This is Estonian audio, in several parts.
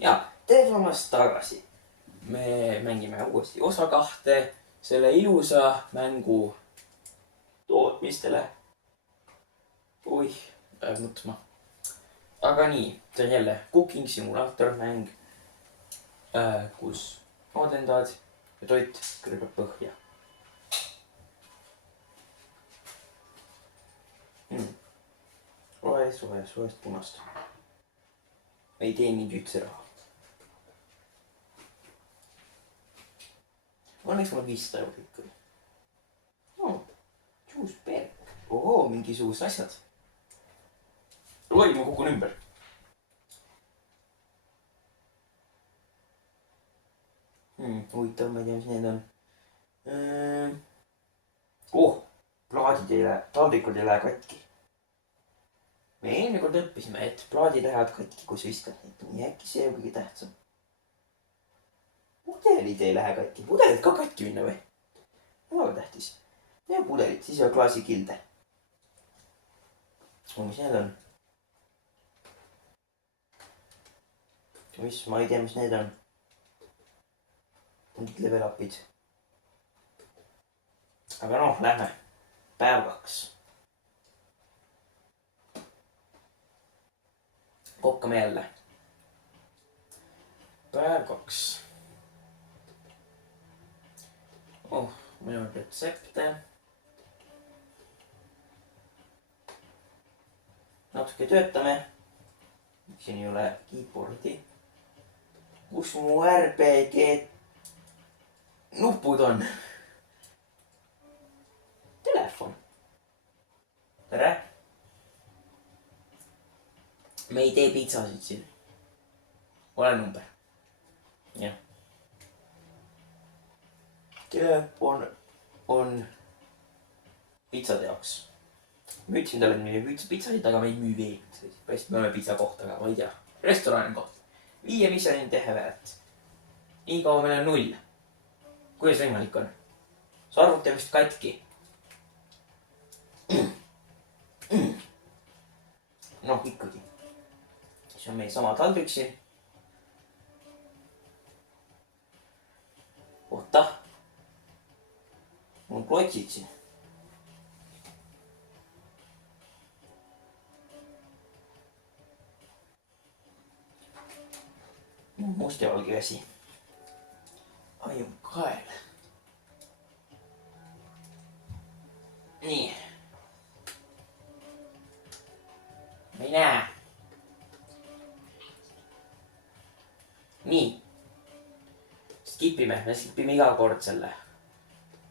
ja tere tulemast tagasi. Me mängime uuesti osa 2 selle ilusa mängu tootmistele. Oih, mõtlema. Aga nii, see on jälle cooking simulaator mäng, kus oodendad ja toit kõrbeb põhja. Rohelist punast. Ei teeninud üldse raha. Õnneks mul 500 € ikka. Juusperk. Ohoo, mingisugused asjad. Oi, ma kukun ümber. Huvitav, ma ei tea, mis need on. Taldrikud ei lähe katki. Me eelmine kord õppisime, et plaadid lähevad katki, kui sa viskad neid. Nii äkki see on kõige tähtsam. Pudelid ei lähe katki. Pudelid ka katki minna või? Väga tähtis. Ja pudelid, siis ei ole klaasikilde. Mis need on? Ma ei tea, mis need on. Mingid level up'id. Aga noh, lähme. Päev 2. Kokkame jälle. Päev 2. Meil on retsepte. Natuke töötame. Siin ei ole keyboardi. Kus mu RPG nupud on? Telefon. Tere. Me ei tee pitsasid siin. Ole number. Jah. Telefon on pitsade jaoks. Me ütlesin talle, et me ei müü pitsasid, aga me ei müü veel pitsasid. Me oleme pitsa koht, aga ma ei tea. Restorani koht. 5 Michelin tehe väärt. Nii kaua meil on 0. Kuidas võimalik on? Su arvuti on vist katki. Noh, ikkagi. See on meie sama taldrik siin. Oota. Mul on klotsid siin. Must ja valge vesi. Ai on kael. Nii. Ma ei näe. Nii. Me skipime iga kord selle.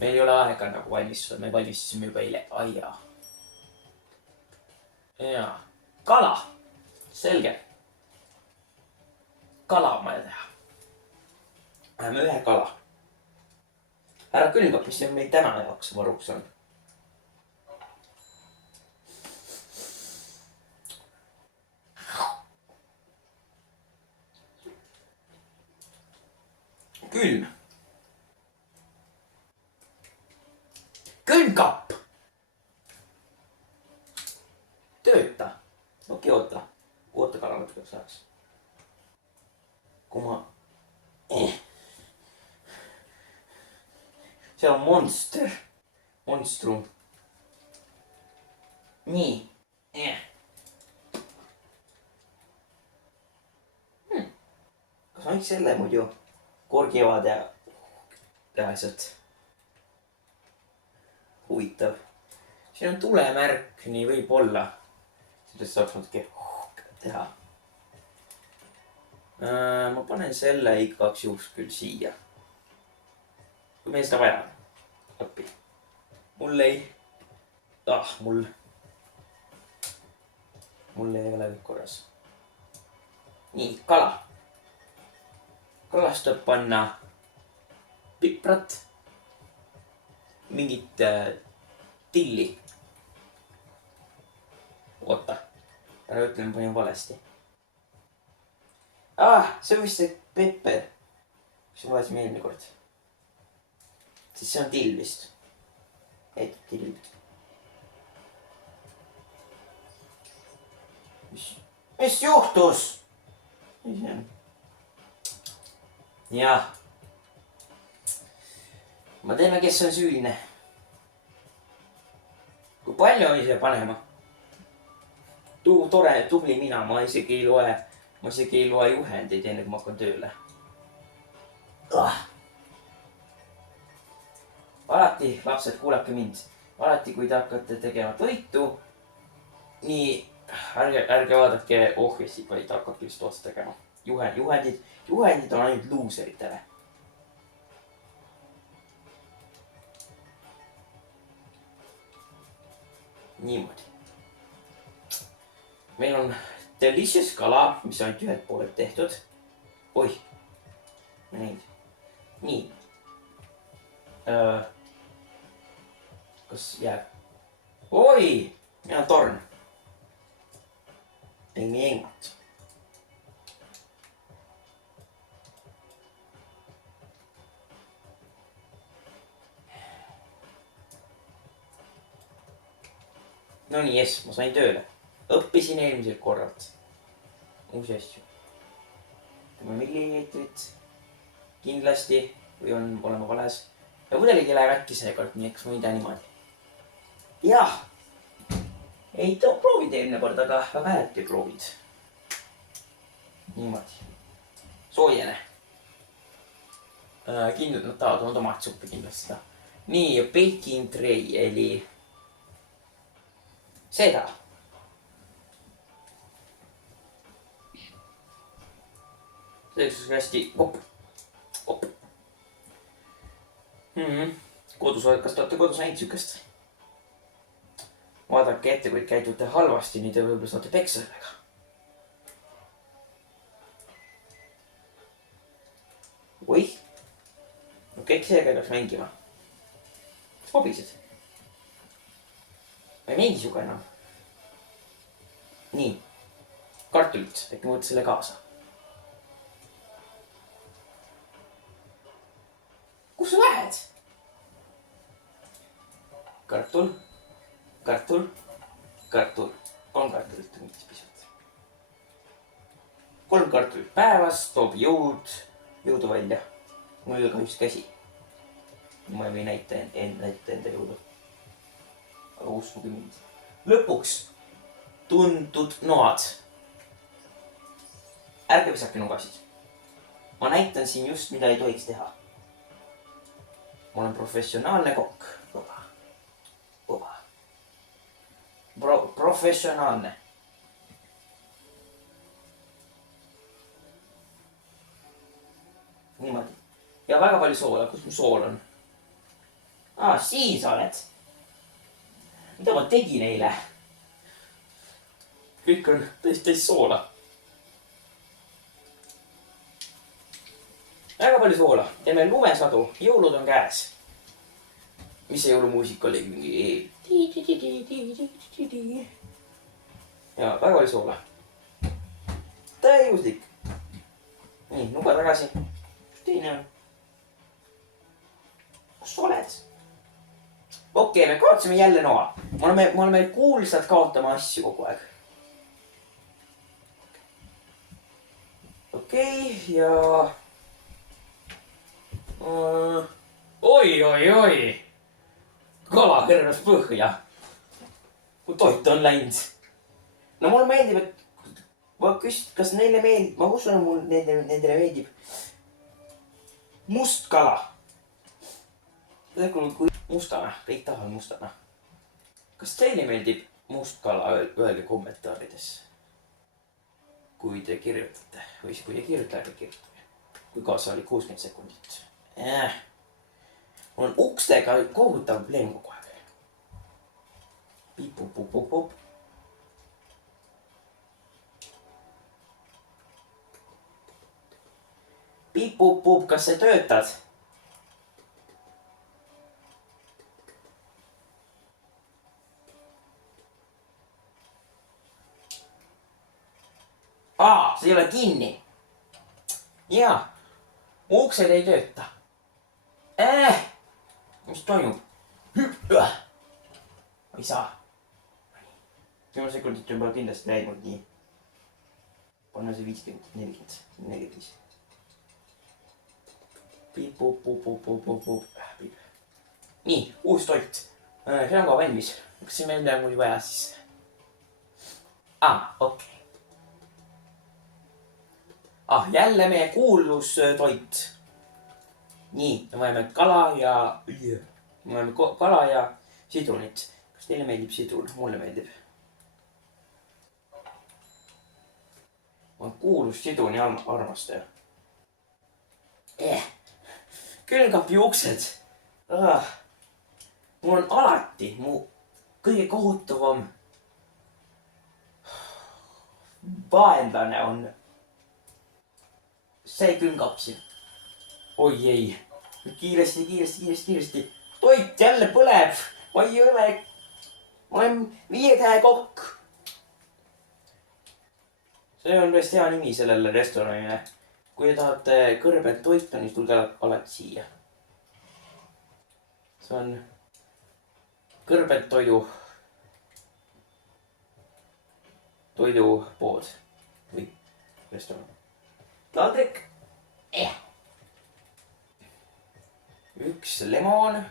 Meil ei ole aega nagu valmistada, me valmistasime juba eile. Ai jaa. Jaa. Kala. Selge. Kala on vaja teha. Läheme ühe kala. Ära külmab, mis see meil täna jaoks varuks on. Külm. Külmkapp. Tööta. Okei, oota. Oota kala natuke saaks. Kui ma... See on monster. Monstrum. Nii. Kas ma võiks selle muidu korgivad ja asjad? Huvitav. Siin on tulemärk, nii võib olla. Sellest saaks natuke teha. Ma panen selle igaks juhuks küll siia. Kui meil seda vaja on. Appi. Mul ei ole kõik korras. Nii, kala. Kalast tuleb panna piprat. Mingit tilli. Oota. Ära ütle, ma panin valesti. See on vist see pepper. Mis on vaesime eelmine kord. Siis see on till vist. Et till. Mis juhtus? Mis see on? jah. Ma teame, kes on süüline. Kui palju on ise panema? Tore, tubli mina, ma isegi ei loe juhendeid enne, kui ma hakkan tööle. Alati, lapsed, kuulake mind. Alati, kui te hakkate tegema toitu, nii ärge vaadake ohjesid, vaid hakake just otsa tegema. Juhendid on ainult luuseritele. Niimoodi. Meil on delicious kala, mis on ainult ühed pooled tehtud. Oih. Nii. Kas jääb? Oi! Mina on torn. Ei nii engat. No nii, jes, ma sain tööle. Õppisin eelmiselt korralt. Uusi asju. 10 milliliitrit. Kindlasti, või on olema vales. Ja muidugi läheb äkki seekord, nii eks võin teha niimoodi. Jah. Ei proovid eelmine kord, aga väga hästi proovid. Niimoodi. Soojene. Kindlad nad tahavad oma tomatsuppi kindlasti seda. Nii, baking tray, eli seda. Selleks on hästi op. Kas te olete kodus näinud sükest? Vaadake ette, kui käidute halvasti, nii te võib-olla saate peksa sellega. Oih. Okei, sellega ei peaks mängima. Sobised. Ma ei mängi sinuga enam. Nii. Kartulit, äkki ma võtta selle kaasa. Kus sa lähed? Kartul. 3 kartulit on mitte pisut. 3 kartulit päevas toob jõudu välja. Mul ei ole kahjuks käsi. Ma ei või näita enda jõudu. Aga uskuge mind. Lõpuks tuntud noad. Ärge visake nugasid. Ma näitan siin just, mida ei tohiks teha. Ma olen professionaalne kokk. Professionaalne. Niimoodi. Ja väga palju soola. Kus mu sool on? Siin sa oled. Mida ma tegin eile? Kõik on täis soola. Väga palju soola. Teeme lumesadu. Jõulud on käes. Mis see jõulumuusika oli? Mingi... Ja väga palju soola. Täiuslik. Nii, nuga tagasi. Teine on. Kus sa oled? Okei, me kaotasime jälle noa. Me oleme kuulsad kaotama asju kogu aeg. Okei, ja... Oi. Kala kõrvas põhja. Kui toit on läinud. No mulle meeldib, et... Kas neile meeldib... Ma usun, et nendele meeldib... Must kala. Kui mustana. Kõik tahavad mustana. Kas teile meeldib must kala? Öelge kommentaarides. Kui te kirjutate. Või siis kui te kirjutate, kirjutage. Kui kaasa oli 60 sekundit. Mul on ukstega kohutav probleem kogu aeg. Pip-pop-pop-pop. Pip-pop-pop, kas sa töötad? See ei ole kinni. Jaa, mu uksed ei tööta. Mis toimub? Ma ei saa. 10 sekundit juba kindlasti läinud nii. Panna see 50, 40, 45. nii, uus toit. See on ka valmis. Kas siin meil midagi oli vaja siis? Okei. Jälle meie kuulus toit. Nii, me vajame kala ja sidrunit. Kas teile meeldib sidrun? Mulle meeldib. Ma olen kuulus sidruni armastaja. Külgab juuksed. Mul on alati mu kõige kohutavam vaenlane on see külmkapsil. Oi ei. Kiiresti. Toit jälle põleb. Ma ei ole. Ma olen 5 tähe kokk. See on päris hea nimi sellele restoranile. Kui te tahate kõrbeid toita, siis tulge alati siia. See on kõrbeid toidupood või restoran. Taldrik. 1 lemon.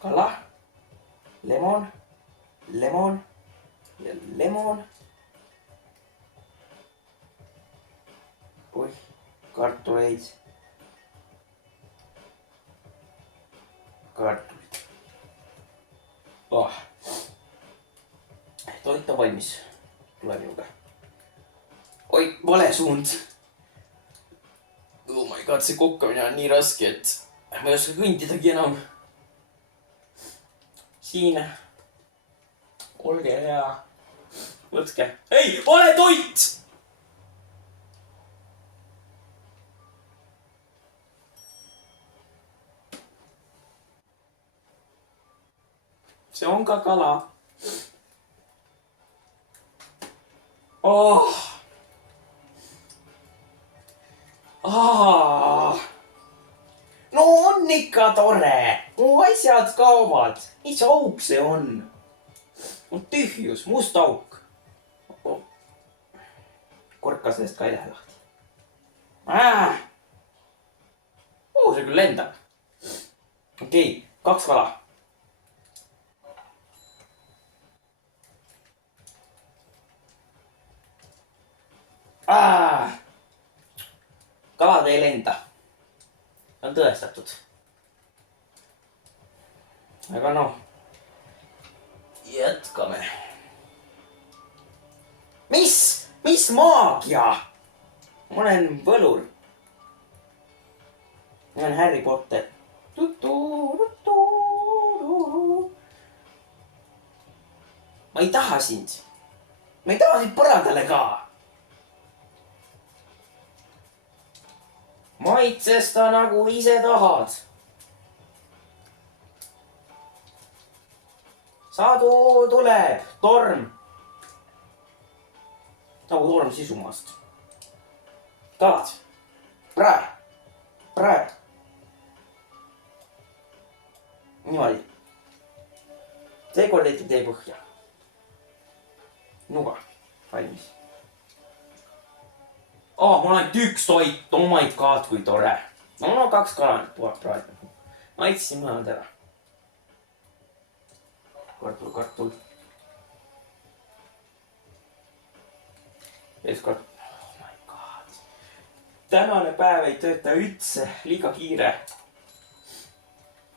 Kala. Lemon ja lemon. Oih, kartuleid. Kartulit. Toit on valmis. Tule minuga. Oi, vale suund. Oh my god, see kukkamine on nii raske, et ma ei oska kõndidagi enam. Siin. Olge hea. Võtke. Ei, vale toit! See on ka kala. No on ikka tore. Mu asjad kaovad. Mis auk see on? On tühjus, must auk. Korka sellest ka ei lähe lahti. See küll lendab. Okei, 2 kala. Kalad ei lenda. On tõestatud. Aga noh. Jätkame. Mis maagia? Ma olen võlur. Ma olen Harry Potter. Ma ei taha sind. Ma ei taha sind põrandale ka. Maitsesta nagu ise tahad. Sadu tuleb, torm. Nagu torm sisumaast. Kalad. Prae. Niimoodi. Seekord leiti tee põhja. Nuga. Valmis. Mul on ainult 1 toit. Oh my god, kui tore. No 2 kala praegu. Maitsin mõlemad ära. Kartul. Kartul. Oh my god. Tänane päev ei tööta üldse. Liiga kiire.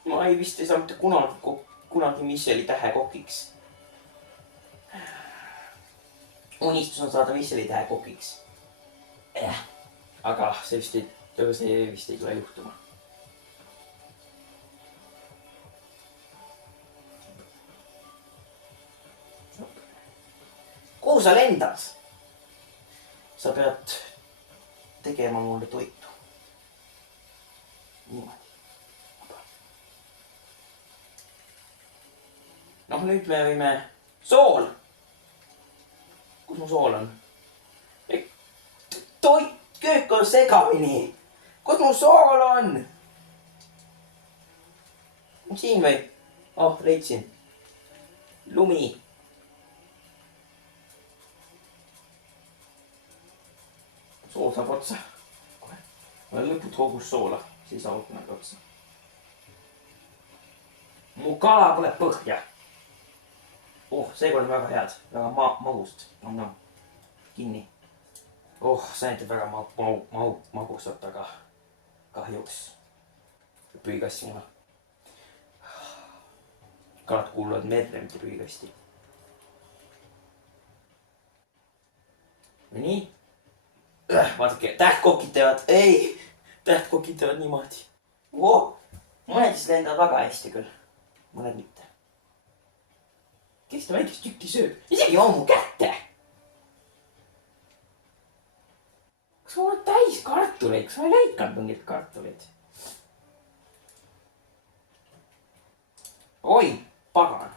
Ma vist ei saa mitte kunagi Micheli tähe kokiks. Unistus on saada Micheli tähe kokiks. Aga see vist ei tule juhtuma. Kuhu sa lendad? Sa pead tegema mulle toitu. Niimoodi. Noh, nüüd me võime sool. Kus mu sool on? Toit, köök on segamini. Kus mu sool on? siin või? Oh, leidsin. Lumi. Soo saab otsa. Ma lõput kogus soola, siis saab kunagi otsa. Mu kala pole põhja. Oh, seekord on väga head. Väga magust. No. Kinni. Oh, see näitab väga magustat, aga kahjuks. Prügikasti maha. Kalad kuuluvad merre, mitte prügikasti. Nii. Vaadake, tähtkokid teevad. Ei, tähtkokid teevad niimoodi. Oh, mõned siis lendavad väga hästi küll. Mõned mitte. Kes ta väikest tükki sööb? Isegi ammu kätte. Kas ma olen täis kartuleid? Kas ma ei lõikanud mingit kartuleid? Oi, pagan.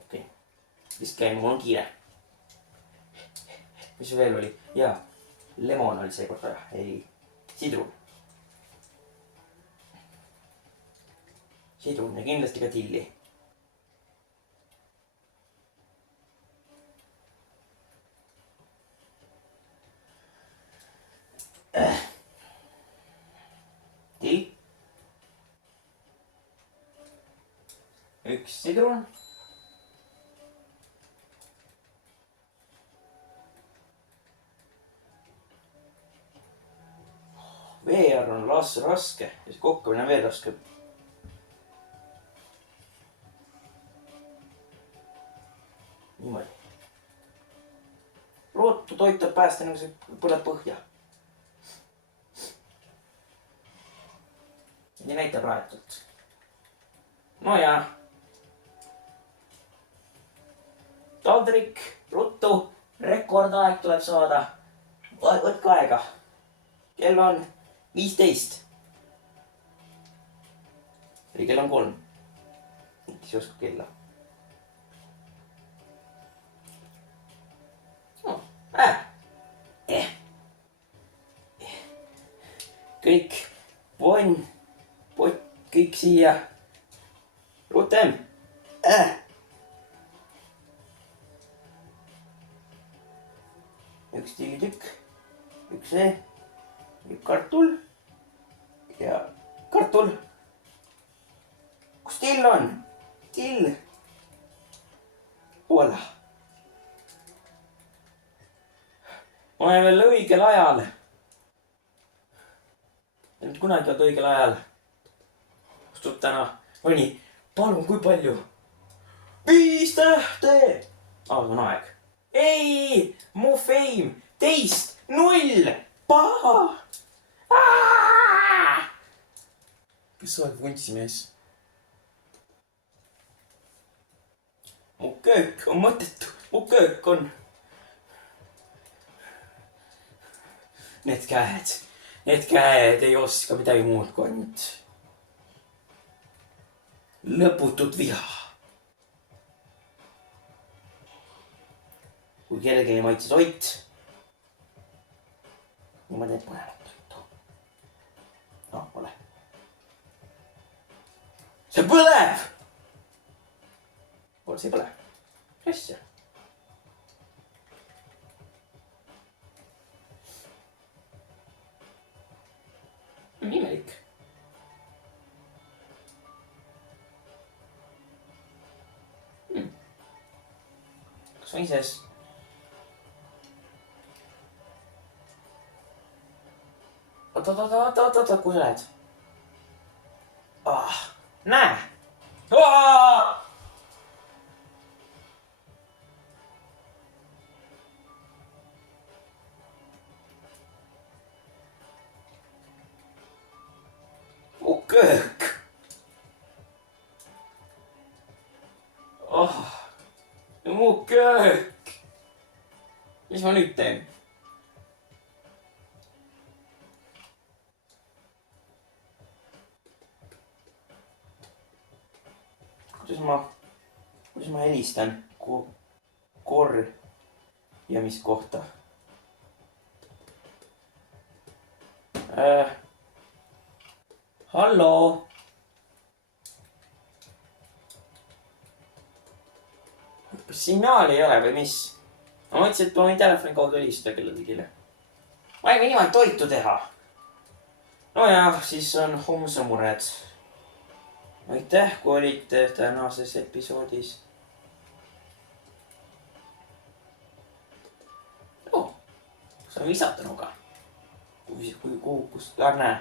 Okei. Vist käin, mul on kiire. Mis veel oli? Jaa, lemon oli seekord vaja. Ei, sidrun. Sidrun ja kindlasti ka tilli. Till. Üks sidrun. Veear on raske ja siis kokkamine on veel raske. Niimoodi. Rootu toitab päästa nagu see põleb põhja. Nii näitab raetult. No ja. Taldrik, ruttu, rekordaeg tuleb saada. Võtke aega. Kell on 15. Või kell on 3. Kes ei oska kella. Kõik ponn, pott, kõik siia. Rutem. Üks tillitükk, üks see, kartul ja kartul. Kus till on? Till. Voila. Ma olen veel õigel ajal. Nüüd kunagi oled õigel ajal. Kustub täna. Mõni, palun, kui palju? 5 tähte! On aeg. Ei, mu fame. 0. Paha. Kes sa oled vuntsimees? Mu köök on mõttetu. Mu köök on. Need käed ei oska midagi muud kui ainult lõputut viha. Kui kellelgi ei maitse toit, nii ma teen põnevat toitu. No, ole. See põleb! See ei põle. Asja. Imelik. Kas ma ises? Oot, kus sa lähed? Näe! Köök. Mu köök. Mis ma nüüd teen? Kuidas ma helistan korjamist kohta? Halloo? Signaali ei ole või mis? Ma mõtlesin, et ma võin telefoni kaudu helistada kellelegi. Ma ei või niimoodi toitu teha. Nojah, siis on homse mured. Aitäh, kui olite tänases episoodis. Saan visata nuga. Kust lähe.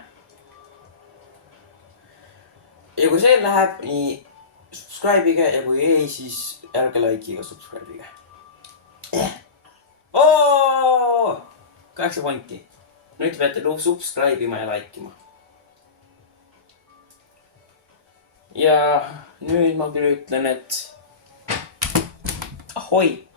Ja kui see läheb, nii subscribe'ige ja kui ei, siis ärge like'iga subscribe'ige. 8 pointi. Nüüd peate subscribe'ima ja like'ima. Ja nüüd ma küll ütlen, et ahoi!